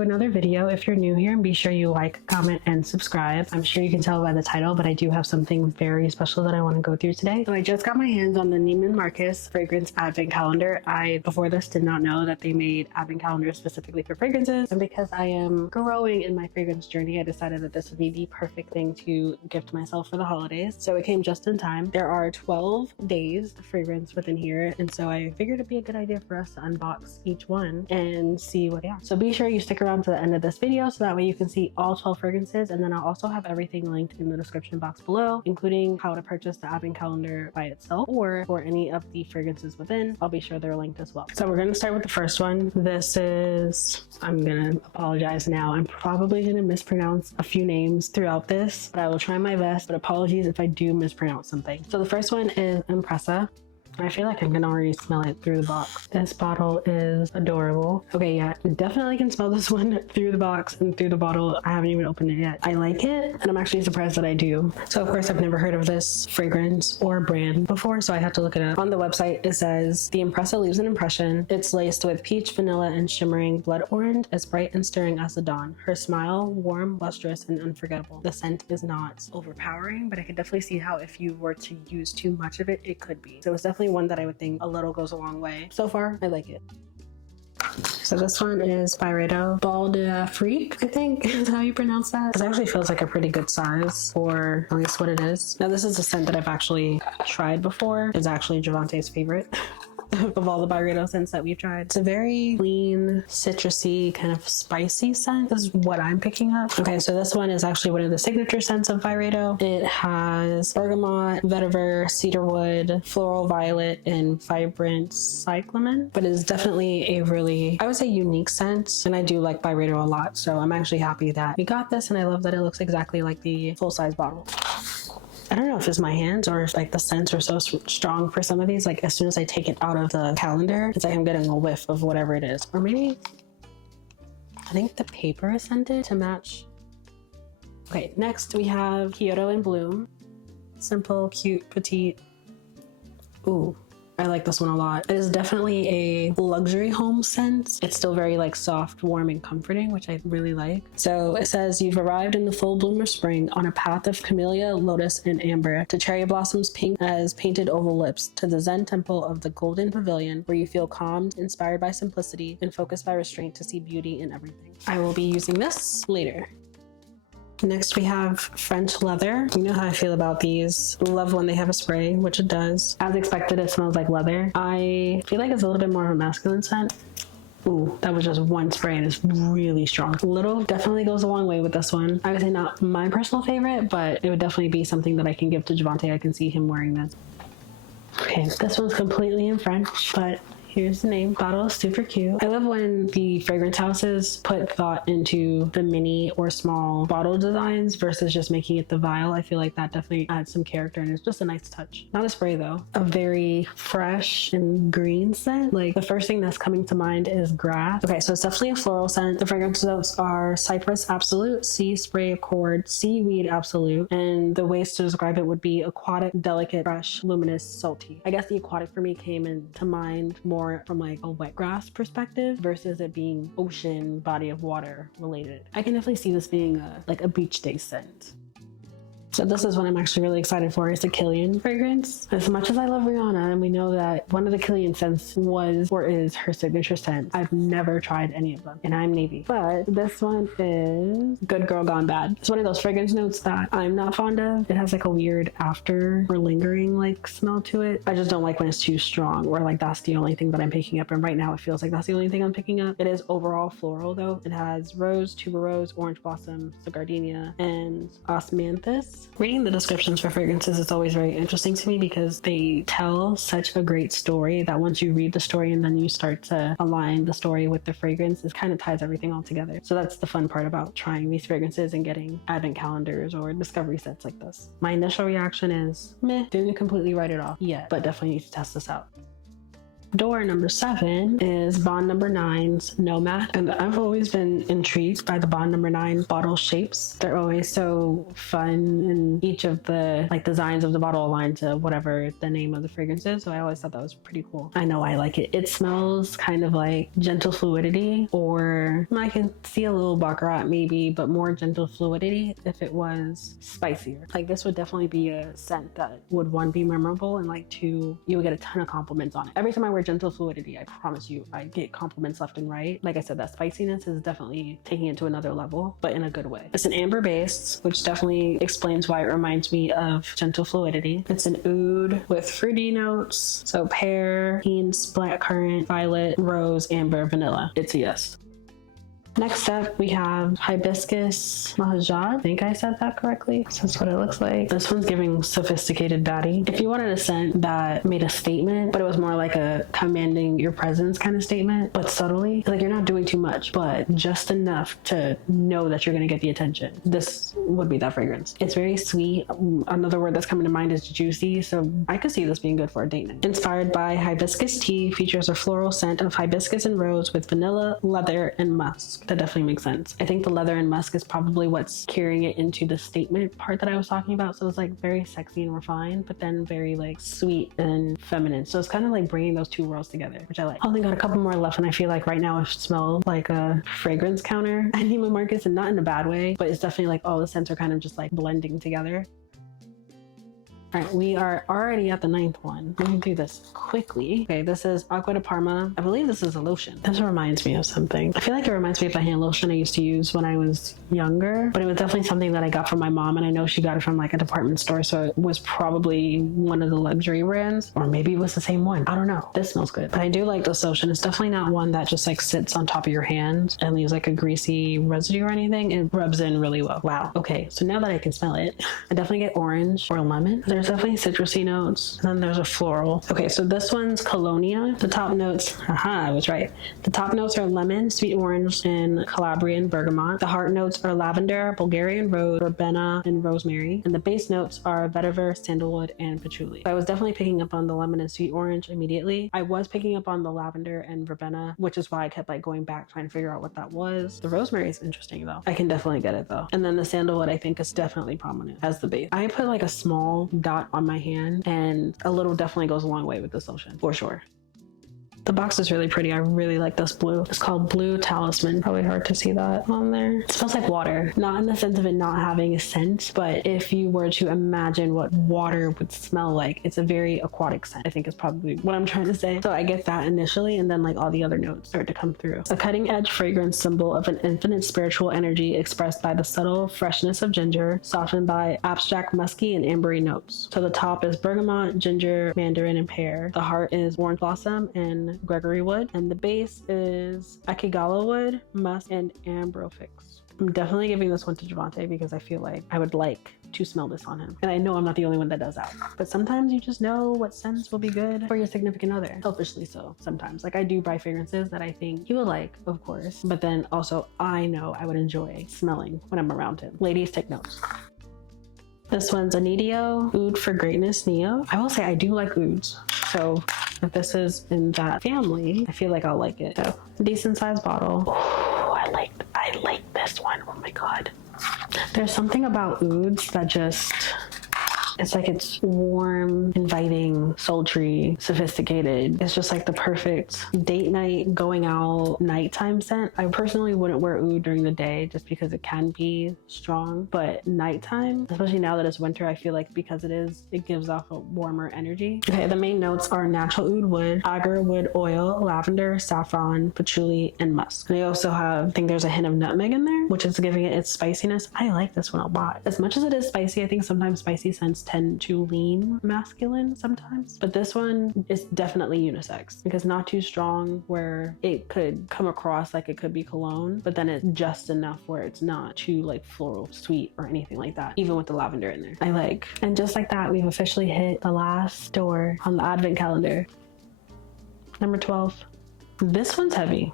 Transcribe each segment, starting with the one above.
to another video. If you're new here, be sure you like, comment, and subscribe. I'm sure you can tell by the title, but I do have something very special that I want to go through today. So I just got my hands on the Neiman Marcus fragrance advent calendar. I, before this, did not know that they made advent calendars specifically for fragrances. And because I am growing in my fragrance journey, I decided that this would be the perfect thing to gift myself for the holidays. So it came just in time. There are 12 days of fragrance within here, and so I figured it'd be a good idea for us to unbox each one and see what they are. So be sure you stick around to the end of this video so that way you can see all 12 fragrances, and then I'll also have everything linked in the description box below, including how to purchase the advent calendar by itself or for any of the fragrances within. I'll be sure they're linked as well. So we're going to start with the first one. This is, I'm going to apologize now. I'm probably going to mispronounce a few names throughout this, but I will try my best, but apologies if I do mispronounce something. So the first one is Impressa. I feel like I can already smell it through the box. This bottle is adorable. Okay, yeah, I definitely can smell this one through the box and through the bottle. I haven't even opened it yet. I like it, and I'm actually surprised that I do. So of course, I've never heard of this fragrance or brand before, so I had to look it up. On the website, it says, the Impressa leaves an impression. It's laced with peach, vanilla, and shimmering blood orange, as bright and stirring as the dawn. Her smile, warm, lustrous, and unforgettable. The scent is not overpowering, but I could definitely see how if you were to use too much of it, it could be. So it's definitely one that I would think a little goes a long way. So far, I like it. So this one is Byredo Ball de Freak, I think is how you pronounce that. It actually feels like a pretty good size for at least what it is. Now this is a scent that I've actually tried before. It's actually Javante's favorite of all the Byredo scents that we've tried. It's a very clean, citrusy, kind of spicy scent. This is what I'm picking up. Okay, so this one is actually one of the signature scents of Byredo. It has bergamot, vetiver, cedarwood, floral violet, and vibrant cyclamen, but it is definitely a really, I would say, unique scent, and I do like Byredo a lot, so I'm actually happy that we got this, and I love that it looks exactly like the full-size bottle. I don't know if it's my hands or if like the scents are so strong for some of these. Like as soon as I take it out of the calendar, it's like I'm getting a whiff of whatever it is. Or maybe, I think the paper is scented to match. Okay, next we have Kyoto in Bloom. Simple, cute, petite. Ooh. I like this one a lot. It is definitely a luxury home scent. It's still very like soft, warm, and comforting, which I really like. So it says, you've arrived in the full bloom of spring on a path of camellia, lotus, and amber, to cherry blossoms pink as painted oval lips, to the Zen temple of the golden pavilion, where you feel calmed, inspired by simplicity, and focused by restraint to see beauty in everything. I will be using this later. Next we have French Leather. You know how I feel about these. Love when they have a spray, which it does. As expected, it smells like leather. I feel like it's a little bit more of a masculine scent. Ooh, that was just one spray and it's really strong. Little definitely goes a long way with this one. I would say not my personal favorite, but it would definitely be something that I can give to Javante. I can see him wearing this. Okay, this one's completely in French, but here's the name. Bottle is super cute. I love when the fragrance houses put thought into the mini or small bottle designs versus just making it the vial. I feel like that definitely adds some character and it's just a nice touch. Not a spray though. A very fresh and green scent. Like the first thing that's coming to mind is grass. Okay, so it's definitely a floral scent. The fragrance notes are Cypress Absolute, Sea Spray Accord, Seaweed Absolute, and the ways to describe it would be aquatic, delicate, fresh, luminous, salty. I guess the aquatic for me came into mind more from like a wet grass perspective versus it being ocean, body of water related. I can definitely see this being like a beach day scent. So this is what I'm actually really excited for. It's a Kilian fragrance. As much as I love Rihanna, and we know that one of the Kilian scents was or is her signature scent, I've never tried any of them, and I'm Navy. But this one is Good Girl Gone Bad. It's one of those fragrance notes that I'm not fond of. It has like a weird after or lingering like smell to it. I just don't like when it's too strong or like that's the only thing that I'm picking up, and right now it feels like that's the only thing I'm picking up. It is overall floral though. It has rose, tuberose, orange blossom, gardenia, and osmanthus. Reading the descriptions for fragrances is always very interesting to me because they tell such a great story that once you read the story and then you start to align the story with the fragrance, it kind of ties everything all together. So that's the fun part about trying these fragrances and getting advent calendars or discovery sets like this. My initial reaction is meh, didn't completely write it off yet, but definitely need to test this out. Door number 7 is Bond number 9's Nomad, and I've always been intrigued by the Bond number 9 bottle shapes. They're always so fun, and each of the like designs of the bottle align to whatever the name of the fragrance is, so I always thought that was pretty cool. I know I like it. It smells kind of like gentle fluidity, or I can see a little baccarat maybe, but more gentle fluidity if it was spicier. Like this would definitely be a scent that would, one, be memorable, and like two, you would get a ton of compliments on it. Every time I wear gentle fluidity, I promise you I get compliments left and right. Like I said, that spiciness is definitely taking it to another level, but in a good way. It's an amber base, which definitely explains why it reminds me of gentle fluidity. It's an oud with fruity notes, so pear, beans, blackcurrant, violet, rose, amber, vanilla. It's a yes. Next up, we have Hibiscus Mahajad. I think I said that correctly. So that's what it looks like. This one's giving sophisticated baddie. If you wanted a scent that made a statement, but it was more like a commanding your presence kind of statement, but subtly, like you're not doing too much, but just enough to know that you're going to get the attention, this would be that fragrance. It's very sweet. Another word that's coming to mind is juicy, so I could see this being good for a date night. Inspired by hibiscus tea, features a floral scent of hibiscus and rose with vanilla, leather, and musk. That definitely makes sense. I think the leather and musk is probably what's carrying it into the statement part that I was talking about. So it's like very sexy and refined, but then very like sweet and feminine. So it's kind of like bringing those two worlds together, which I like. I only got a couple more left, and I feel like right now I smell like a fragrance counter at Neiman Marcus, and not in a bad way, but it's definitely like all the scents are kind of just like blending together. All right, we are already at the 9th one. Let me do this quickly. Okay, this is Aqua de Parma. I believe this is a lotion. This reminds me of something. I feel like it reminds me of a hand lotion I used to use when I was younger, but it was definitely something that I got from my mom, and I know she got it from like a department store, so it was probably one of the luxury brands, or maybe it was the same one. I don't know. This smells good. But I do like this lotion. It's definitely not one that just like sits on top of your hand and leaves like a greasy residue or anything. It rubs in really well. Wow. Okay, so now that I can smell it, I definitely get orange or lemon. There's definitely citrusy notes, and then there's a floral. Okay, so this one's Colonia. The top notes, I was right. The top notes are lemon, sweet orange, and Calabrian bergamot. The heart notes are lavender, Bulgarian rose, verbena, and rosemary. And the base notes are vetiver, sandalwood, and patchouli. So I was definitely picking up on the lemon and sweet orange immediately. I was picking up on the lavender and verbena, which is why I kept like going back trying to figure out what that was. The rosemary is interesting though. I can definitely get it though. And then the sandalwood I think is definitely prominent as the base. I put like a small dot on my hand, and a little definitely goes a long way with this lotion for sure. The box is really pretty. I really like this blue. It's called Blue Talisman. Probably hard to see that on there. It smells like water. Not in the sense of it not having a scent, but if you were to imagine what water would smell like, it's a very aquatic scent, I think is probably what I'm trying to say. So I get that initially, and then like all the other notes start to come through. A cutting edge fragrance symbol of an infinite spiritual energy expressed by the subtle freshness of ginger, softened by abstract musky and ambery notes. So the top is bergamot, ginger, mandarin, and pear. The heart is orange blossom and Gregory wood, and the base is Akigala wood, musk, and ambrofix. I'm definitely giving this one to Javante because I feel like I would like to smell this on him, and I know I'm not the only one that does that, but sometimes you just know what scents will be good for your significant other. Selfishly so sometimes. Like I do buy fragrances that I think he will like, of course, but then also I know I would enjoy smelling when I'm around him. Ladies, take notes. This one's Anidio Oud for Greatness Neo. I will say I do like ouds, so if this is in that family, I feel like I'll like it. So, decent sized bottle. Oh, I like this one. Oh my god. There's something about ouds that just, it's like it's warm, inviting, sultry, sophisticated. It's just like the perfect date night, going out, nighttime scent. I personally wouldn't wear oud during the day just because it can be strong, but nighttime, especially now that it's winter, I feel like because it gives off a warmer energy. Okay, the main notes are natural oud wood, agar wood oil, lavender, saffron, patchouli, and musk. And I also have, I think there's a hint of nutmeg in there, which is giving it its spiciness. I like this one a lot. As much as it is spicy, I think sometimes spicy scents tend to lean masculine sometimes, but this one is definitely unisex because not too strong where it could come across like it could be cologne, but then it's just enough where it's not too like floral sweet or anything like that, even with the lavender in there. I like. And just like that, we've officially hit the last door on the advent calendar. Number 12. This one's heavy.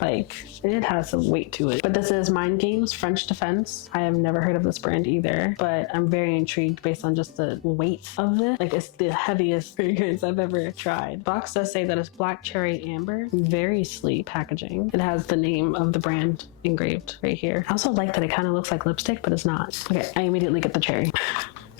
Like, it has some weight to it. But this is Mind Games French Defense. I have never heard of this brand either, but I'm very intrigued based on just the weight of it. Like, it's the heaviest fragrance I've ever tried. Box does say that it's black cherry amber. Very sleek packaging. It has the name of the brand engraved right here. I also like that it kind of looks like lipstick, but it's not. Okay, I immediately get the cherry.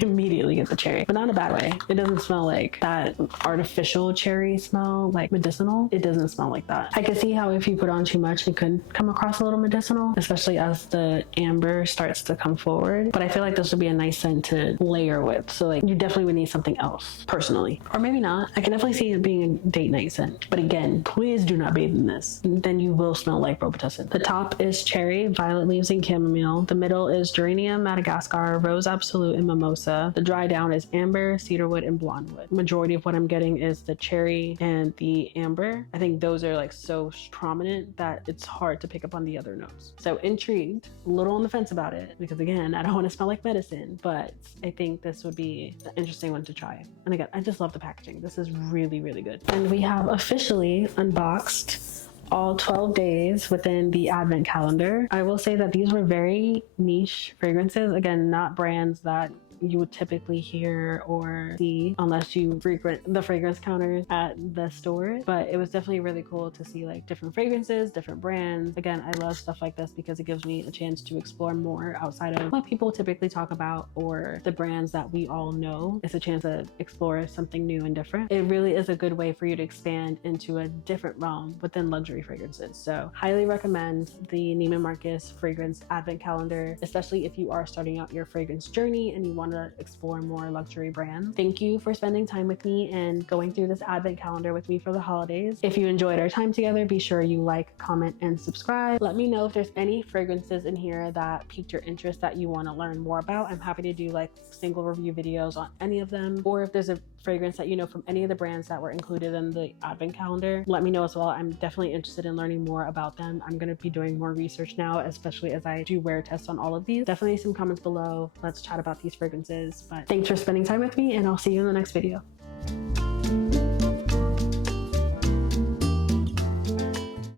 Immediately get the cherry, but not in a bad way. It doesn't smell like that artificial cherry smell, like medicinal. It doesn't smell like that. I can see how if you put on too much, it could come across a little medicinal, especially as the amber starts to come forward. But I feel like this would be a nice scent to layer with. So like, you definitely would need something else, personally. Or maybe not. I can definitely see it being a date night scent. But again, please do not bathe in this. Then you will smell like Robitussin. The top is cherry, violet leaves, and chamomile. The middle is geranium, Madagascar, rose absolute, and mimosa. The dry down is amber, cedarwood, and blondewood. Majority of what I'm getting is the cherry and the amber. I think those are like so prominent that it's hard to pick up on the other notes. So intrigued, a little on the fence about it, because again, I don't want to smell like medicine, but I think this would be an interesting one to try. And again, I just love the packaging. This is really, really good. And we have officially unboxed all 12 days within the advent calendar. I will say that these were very niche fragrances. Again, not brands that you would typically hear or see unless you frequent the fragrance counters at the stores. But it was definitely really cool to see like different fragrances, different brands. Again, I love stuff like this because it gives me a chance to explore more outside of what people typically talk about or the brands that we all know. It's a chance to explore something new and different. It really is a good way for you to expand into a different realm within luxury fragrances. So highly recommend the Neiman Marcus fragrance advent calendar, especially if you are starting out your fragrance journey and you want to explore more luxury brands. Thank you for spending time with me and going through this advent calendar with me for the holidays. If you enjoyed our time together, be sure you like, comment, and subscribe. Let me know if there's any fragrances in here that piqued your interest that you want to learn more about. I'm happy to do like single review videos on any of them, or if there's a fragrance that you know from any of the brands that were included in the advent calendar, let me know as well. I'm definitely interested in learning more about them. I'm going to be doing more research now, especially as I do wear tests on all of these. Definitely some comments below. Let's chat about these fragrances. But thanks for spending time with me, and I'll see you in the next video.